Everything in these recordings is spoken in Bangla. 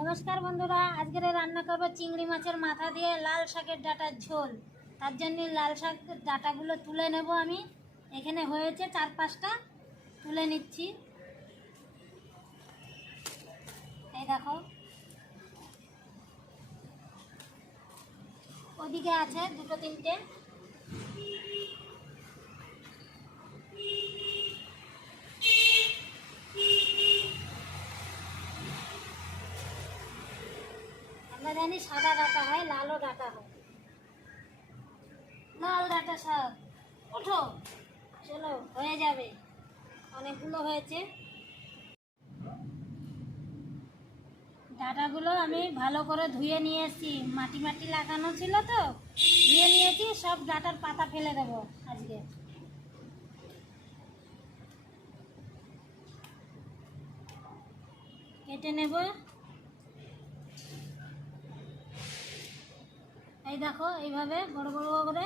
নমস্কার বন্ধুরা, আজকের রান্না করব চিংড়ি মাছের মাথা দিয়ে লাল শাকের ডাটার ঝোল। তার জন্য লাল শাক ডাটাগুলো তুলে নেব আমি। এখানে হয়েছে চার পাঁচটা, তুলে নিচ্ছি। এই দেখো। ওদিকে আছে দুটো তিনটে। জানি সাদা ডাটা হয়, লালও ডাটা হয়। লাল ডাটা শাক ওঠো। চলো, হয়ে যাবে। অনেকগুলো হয়েছে। ডাটাগুলো আমি ভালো করে ধুয়ে নিয়ে এসেছি। মাটি মাটি লাগানো ছিল তো, ধুয়ে নিয়েছি, সব ডাটার পাতা ফেলে দেবো আজকে। কেটে নেব। এই দেখো, এইভাবে বড় বড় করে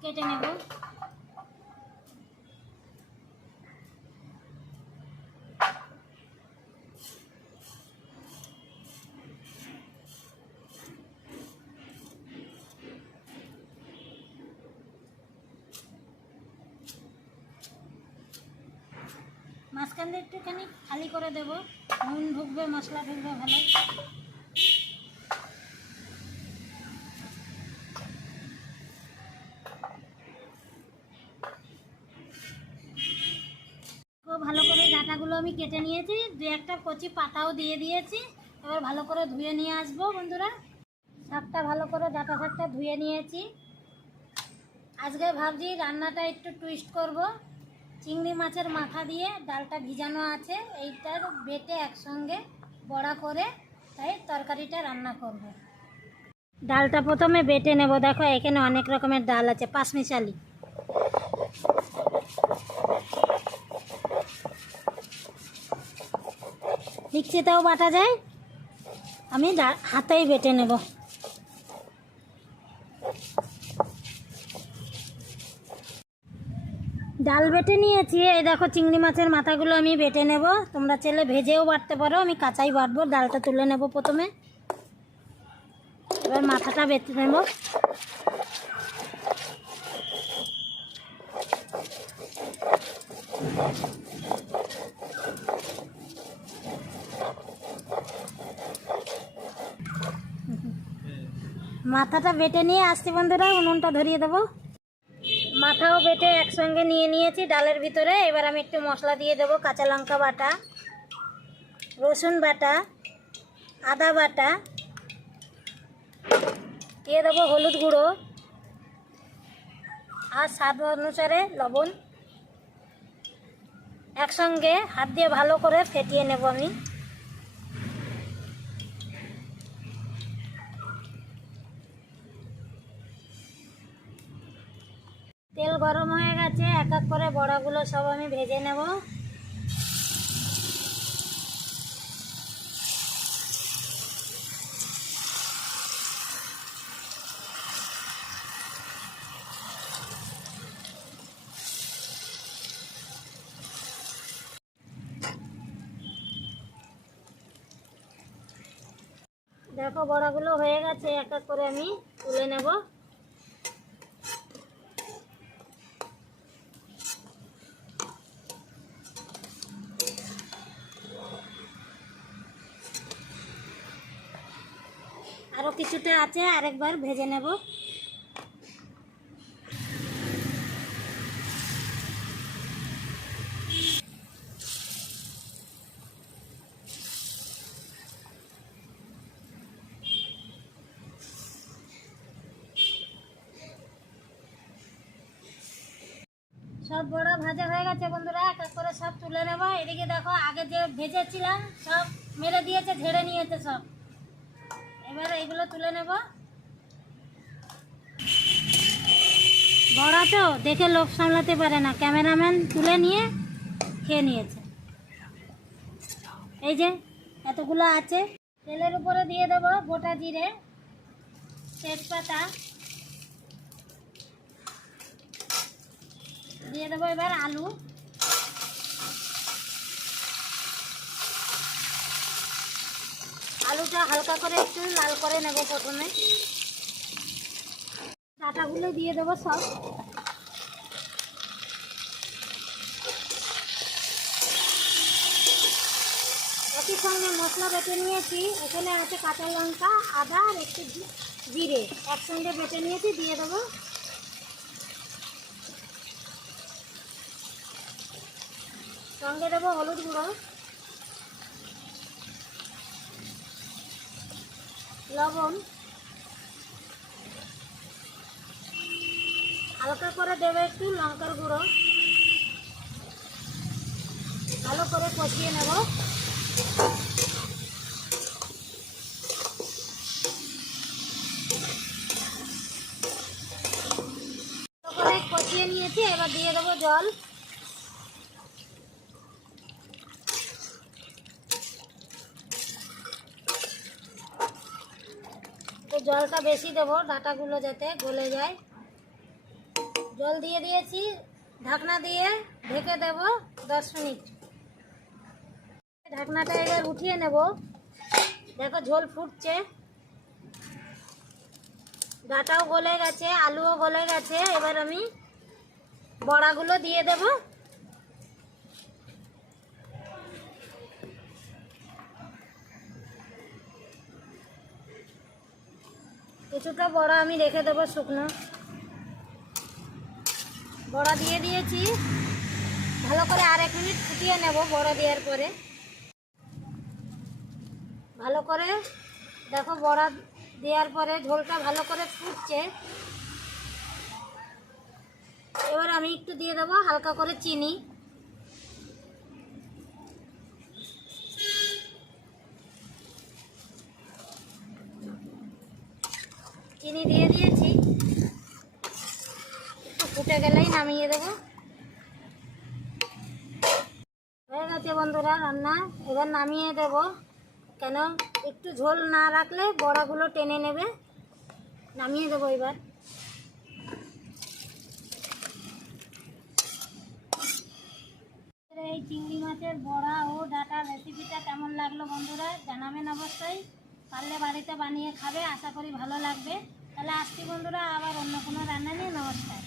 কেটে নেব। মাঝখান দিয়ে একটুখানি খালি করে দেব। নুন ঢুকবে, মশলা ঢুকবে ভালো খুব ভালো করে ডাটাগুলো আমি কেটে নিয়েছি, দু একটা কচি পাতাও দিয়ে দিয়েছি। এবার ভালো করে ধুয়ে নিয়ে আসব বন্ধুরা। শাকটা ভালো করে ডাটা শাকটা ধুয়ে নিয়েছি। আজকে ভাবছি রান্নাটা একটু টুইস্ট করব। চিংড়ি মাছের মাথা দিয়ে ডালটা ভিজানো আছে এইটার বেটে একসঙ্গে বড়া করে তাই তরকারিটা রান্না করব। ডালটা প্রথমে বেটে নেব। দেখো, এখানে অনেক রকমের ডাল আছে পাঁচমিশালি মিক্সিতেও বাটা যায় আমি হাতেই বেটে নেব। ডাল বেটে নিয়েছি, এই দেখো চিংড়ি মাছের মাথাগুলো আমি বেটে নেব। তোমরা চেলে ভেজেও বাটতে পারো, আমি কাঁচাই বাটবো, ডালটা তুলে নেব প্রথমে। এবার মাথাটা বেটে নেব। মাথাটা বেটে নিয়ে আসছি বন্ধুরা, উনুনটা ধরিয়ে দেবো। মাথাও বেটে একসঙ্গে নিয়ে নিয়েছি ডালের ভিতরে। এবার আমি একটু মশলা দিয়ে দেবো, কাঁচা লঙ্কা বাটা, রসুন বাটা, আদা বাটা, দিয়ে দেবো হলুদ গুঁড়ো আর স্বাদ অনুসারে লবণ। একসঙ্গে হাত দিয়ে ভালো করে ফেটিয়ে নেব আমি। তেল গরম হয়ে গেছে, এক এক করে বড়াগুলো সব আমি ভেজে নেব। দেখো, বড়াগুলো হয়ে গেছে, এক এক করে আমি তুলে নেব। কিছুটা আছে, আরেকবার ভেজে নেব। সব বড়া ভাজা হয়ে গেছে বন্ধুরা, এক এক করে সব তুলে নেব। এদিকে দেখো, আগে যে ভেজেছিলাম, সব মেরে দিয়েছে, ঝেড়ে নিয়েছে সব। এবার এগুলো তুলে নেব। বড়া তো, দেখে লোক সামলাতে পারে না। ক্যামেরাম্যান তুলে নিয়ে খেয়ে নিয়েছে। এই যে, এতগুলো আছে। তেলের উপরে দিয়ে দেবো গোটা জিরে, তেজপাতা। দিয়ে দেবো এবার আলু। আলুটা হালকা করে একটু লাল করে নেব প্রথমে। ডাটাগুলো দিয়ে দেবো সব। একই সঙ্গে মশলা বেটে নিয়েছি। এখানে আছে কাঁচা লঙ্কা, আদা আর একটু জিরে। একসঙ্গে বেটে নিয়েছি, দিয়ে দেবো। সঙ্গে দেবো হলুদ গুঁড়ো। লবণ। হালকা করে দেবে একটু লঙ্কার গুঁড়ো। ভালো করে কষিয়ে নেব। কষিয়ে নিয়েছি, এবার দিয়ে দেবো জল। জলটা বেশি দেবো, ডাটাগুলো যাতে গলে যায়। জল দিয়ে দিয়েছি, ঢাকনা দিয়ে ঢেকে দেব দশ মিনিট। ঢাকনাটা এবার উঠিয়ে নেব। দেখো ঝোল ফুটছে। ডাটাও গলে গেছে, আলুও গলে গেছে। এবার আমি বড়াগুলো দিয়ে দেব। কিছুটা বড়া আমি রেখে দেবো শুকনো। বড়া দিয়ে দিয়েছি। ভালো করে আর এক মিনিট ফুটিয়ে নেব বড়া দেওয়ার পরে। ভালো করে দেখো বড়া দেওয়ার পরে ঝোলটা ভালো করে ফুটছে। এবার আমি একটু দিয়ে দেবো হালকা করে চিনি। চিনি দিয়ে দিয়েছি। একটু ফুটে গেলেই নামিয়ে দেবো। হয়ে গেছে বন্ধুরা রান্না। এবার নামিয়ে দেব। কেন? একটু ঝোল না রাখলে বড়াগুলো টেনে নেবে। নামিয়ে দেবো এবার। এই চিংড়ি মাছের বড়া ও ডাটা রেসিপিটা কেমন লাগল বন্ধুরা? জানাবেন অবশ্যই। পারলে বাড়িতে বানিয়ে খাবে, আশা করি ভালো লাগবে। তাহলে আসছি বন্ধুরা, আবার অন্য কোনো রান্না নিয়ে, নমস্কার।